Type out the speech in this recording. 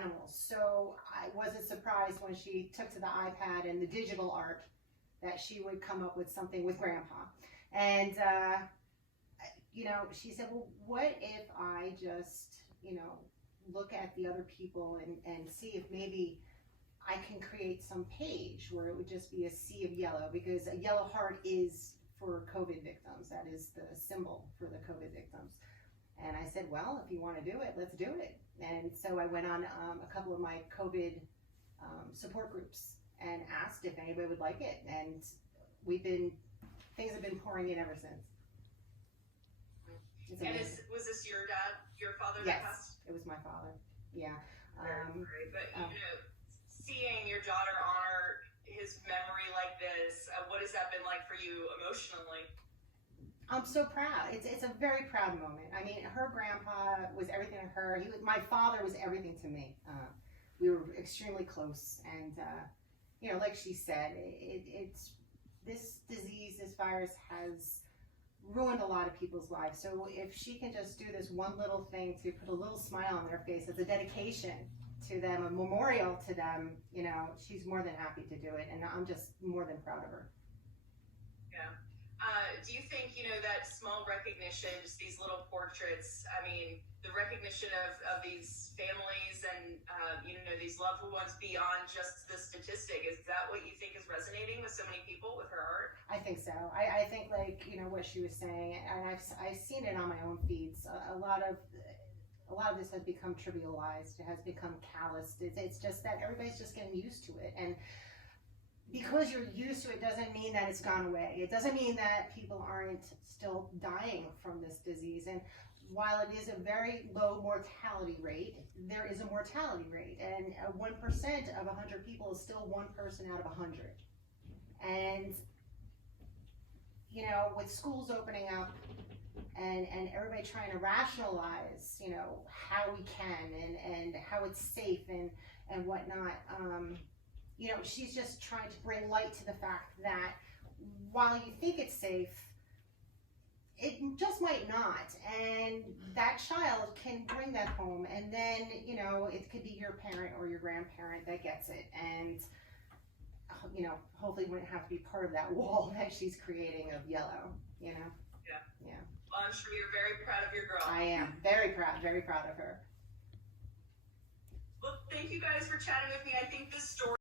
animals. So I wasn't surprised when she took to the iPad and the digital art that she would come up with something with Grandpa. And, she said, well, what if I just, look at the other people and see if maybe I can create some page where it would just be a sea of yellow, because a yellow heart is for COVID victims. That is the symbol for the COVID victims. And I said, well, if you want to do it, let's do it. And so I went on a couple of my COVID support groups and asked if anybody would like it. And things have been pouring in ever since. And was this your father yes, that passed? It was my father. Yeah. Great. But seeing your daughter honor his memory like this, what has that been like for you emotionally? I'm so proud. It's a very proud moment. I mean, her grandpa was everything to her. My father was everything to me. We were extremely close, and like she said, it's this disease, this virus has ruined a lot of people's lives. So if she can just do this one little thing to put a little smile on their face as a dedication to them, a memorial to them, she's more than happy to do it, and I'm just more than proud of her. Yeah. Do you think, that small recognition, just these little portraits, I mean, the recognition of these families and, these loved ones beyond just the statistic, is that what you think is resonating with so many people with her art? I think so. I think, what she was saying, and I've seen it on my own feeds, a lot of this has become trivialized. It has become calloused. It's just that everybody's just getting used to it. And because you're used to it doesn't mean that it's gone away. It doesn't mean that people aren't still dying from this disease. And while it is a very low mortality rate, there is a mortality rate. And 1% of 100 people is still one person out of 100. And, with schools opening up and everybody trying to rationalize, how we can and how it's safe and whatnot, she's just trying to bring light to the fact that while you think it's safe, it just might not. And that child can bring that home, and then, it could be your parent or your grandparent that gets it. And, hopefully wouldn't have to be part of that wall that she's creating of yellow, Yeah. Yeah. Well, I'm sure you're very proud of your girl. I am very proud of her. Well, thank you guys for chatting with me. I think this story